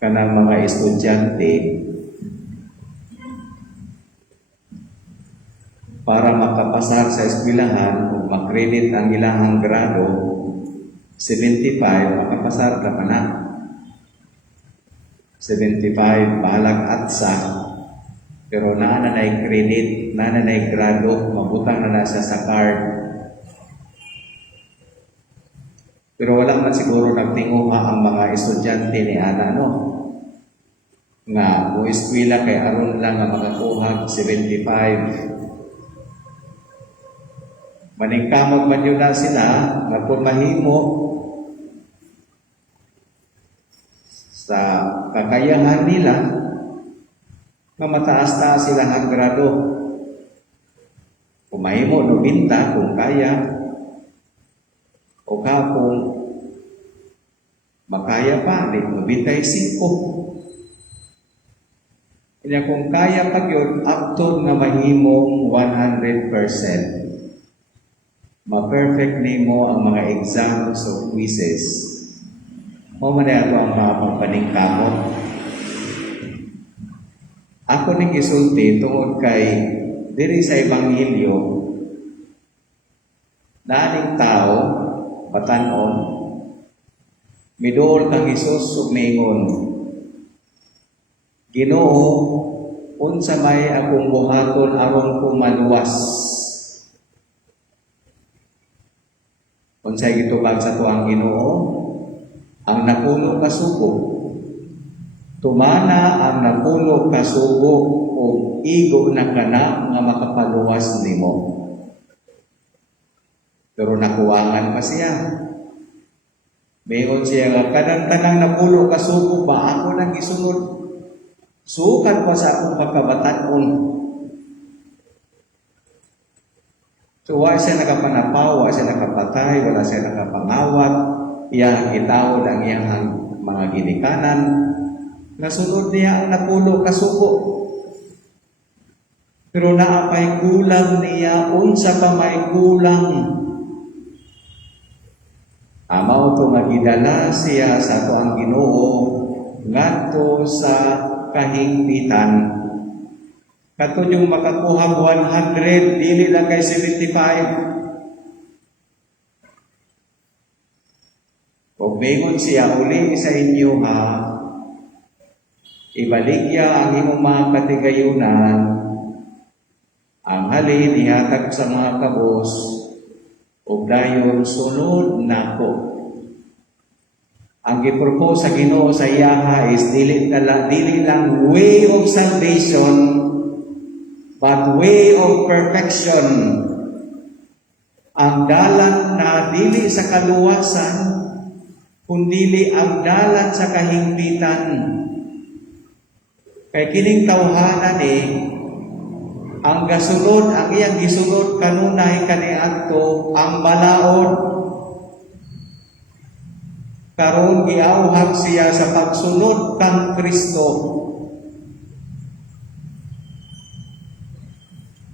kanang mga estudyante para makapasar sa eskwelahan o makredit ang ilahang grado 75, makapasar ka pa na 75 balag atsa, pero naanay credit, naanay grado, mabutang na siya sa card. Pero walang man siguro nagtinguha ang mga estudyante ni Ana, no? Nga, o eskwela kay aron lang nga makakuha 75. Maningkamot man yun na sila, nga kung mahimo sa kakayahan nila, nga mataas-taas sila ang grado. Kung mahimo, 90 kung kaya, o kung makaya pa, 95. Kaya kung kaya pa yun, up to nga mahimong 100%. Ma-perfect nimo ang mga exams o quizzes. Mo man ato ang mga pagpaningkamot. Ako ning isulti tungod kay diri sa ebanghelyo, daning tao batan-on miduol kang Hesus ug miingon, Ginoo, unsa may akong buhaton aron ko maluwas? Unsay gitubag sa tuang Ginoo? Ang napuno ka sugo. Tumana ang napuno ka sugo o igo na kana nga makapaluwas nimo. Pero nakuwangan pa siya. Mayon siya nga kanang napuno ka sugo ba ako nang isunod. Sukat pa sa akong pagkabatan-on. So, wala siya nakapanapaw, wala siya nakapatay, wala siya nakapangawat, iyang itawod ang iyang mga ginikanan, nasunod niya ang napulo kasuko. Pero naapay kulang niya, unsa pa may kulang. Amaw to magidala siya sa ato ang Ginoo ngadto sa kahingpitan. Kato yung makakuha 100, dili lang kay 75. Kung bingon siya uli sa inyo ha, ibaligya ang imong mga katigayunan, ang halin ihatag sa mga kabos, ug dayon sunod nako. Ang gipropose sa Ginoo sa iyaha is dili lang way of salvation, but way of perfection. Ang dalan na dili sa kaluwasan, kundili ang dalan sa kahingpitan. Kay kining tawhanan ang gasulod, ang iyang gisulod kanunay kaniadto ang balaod. Karon giauhag siya sa pagsunod kang Kristo.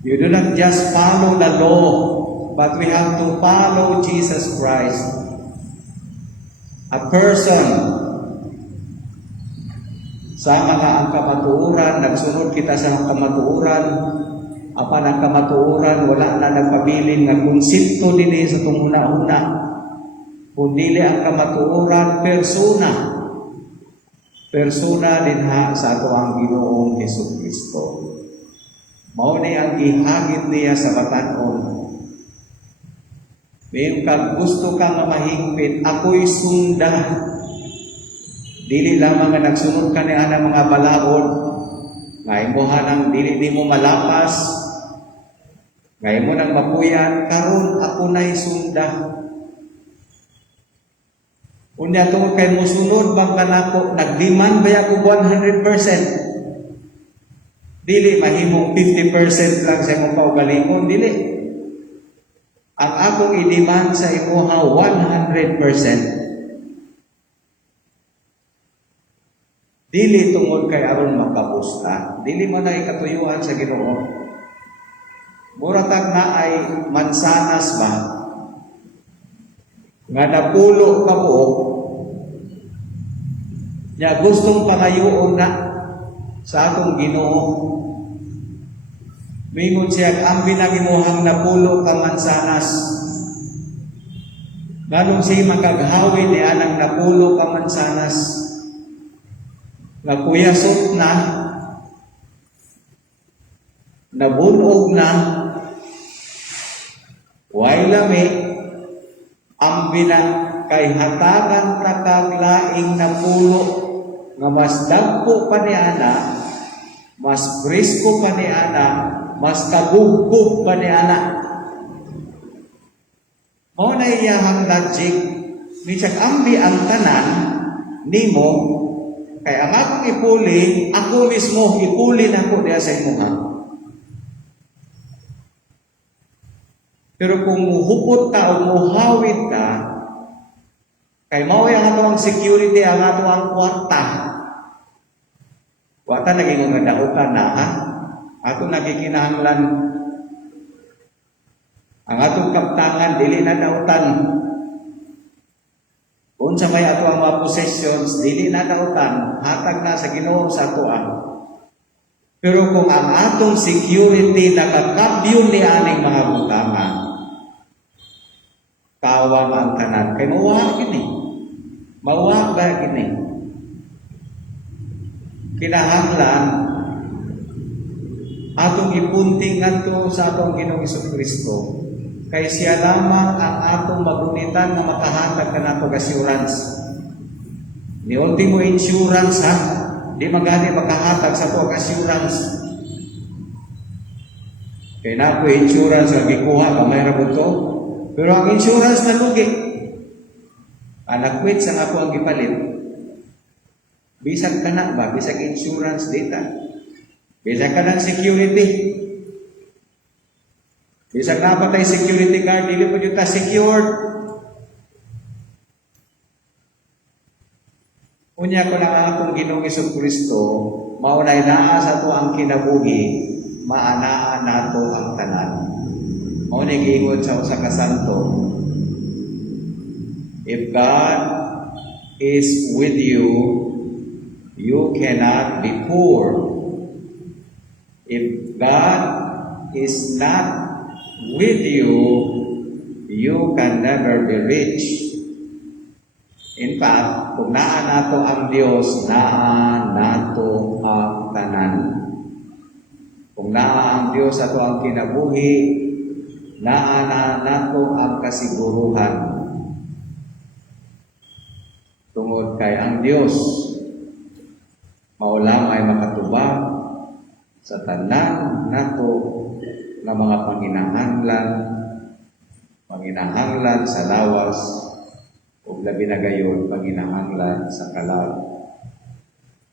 You do not just follow the law, but we have to follow Jesus Christ. A person. Sa mga ang kamatuuran, nagsunod kita sa kamatuuran, apan ang kamatuuran, wala na nagpabilin nga konsepto din sa itong una-una. Kundili ang kamatuuran, persona. Persona din ha sa ito ang Ginoong Jesucristo. Mao ni ang gihagit niya sa batan-on. Mayroon ka gusto kang mahigpit, ako'y sunda. Dili lamang nga nagsunod ka niya ng mga balaod, nga imuha ng dili di mo malapas, nga imo nang mapuyan, karon ako na'y sunda. Unya tungod kay musunod bang kanako, nagdemand ba ako 100%? Dili mahimong 50% lang sa imong kaugalingon, dili. Ang akong i-demand sa imuha 100%. Dili tungod kay aron makapusta, dili man ay katuyuan sa Ginoo. Muratag na ay mansanas ba nga napulo ka buok, Nya gustong pangayoon na sa atong Ginoo. Mingon siya, ambi na imuhang napulo ka mansanas. Ganun siya makaghawi ni anang napulo ka mansanas. Nakuyasot na, nabunog na, way lami, ambi na kay hatagan takaglaing napulo nga mas dagko pa ni ana, mas presko pa ni ana, mas kabugkog pa ni ana. Mao na iyahang logic, misag ambi ang tanan nimo, kay ang akong ipuli, ako mismo ipuli na ko diya sa imuha. Pero kung muhupot ta o muhawid ta, kay mao ang atong security, ang atong kwarta. Kwarta naging nga dautan na ha. Ato nagikinahanglan. Ang atong kaptangan dili na dautan. Kung sa may ato ang mga possessions, dili na dautan, hatag na sa Ginoo sa atoa. Pero kung ang atong security nakakabyon ni aning mga butangan, kawang ang tanan, kay mawag gini. Mawag ba gini? Kinahanglan atong ipunting ngadto sa atong Ginoong Jesucristo, kay siya lamang ang atong magunitan na makahatag kanato assurance. Ni ultimo insurance ha, di magani makahatag sa atong assurance. Kay na ko insurance nga gikuha gamay ra to. Pero ang insurance na lugi. Anak-quit sa ako ang gipalit. Bisag ka na ba? Bisag insurance data. Bisag ka ng security. Bisag na patay security guard, dili po dito secured. Unya ko na akong Ginoong Jesucristo, maunay naa sa to ang kinabuhi, maanaan nato ang tanan. Maunay giingon sa usa ka santo, if God is with you, you cannot be poor. If God is not with you, you can never be rich. In fact, kung naa nato ang Dios, naa nato ang tanan. Kung naa ang Dios ato ang kinabuhi, naa na nato ang kasiguruhan. Tungod kay ang Dios maulang ay makatubag sa tanan nato nga mga panginahanglan sa lawas ug labi na gayon panginahanglan sa kalag.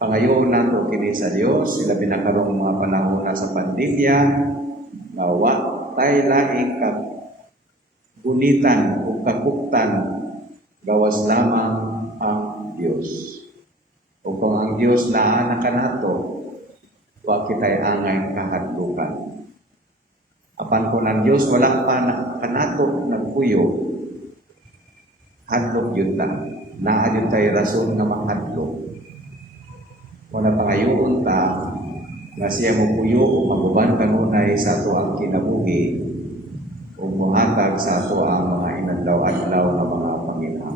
Pangayoon nato kini sa Dios, labi na karong mga panahon sa pandemya, nga wa tay laing gunitan ug kakuptan, gawas lamang ang Dios. O kung ang Dios naa na kanato, wa kitay angay kahadlukan. Apan kung ang Dios wala pa kanato nagpuyo, hadlok yun ta. Naa yun tayo rason nga manghadlok. Wala pangayoon ta nga siya mo puyo o maguban kanunay sa ato ang kinabuhi o muhatag sa ato ang mga inadlaw-adlaw na mga Panginoon.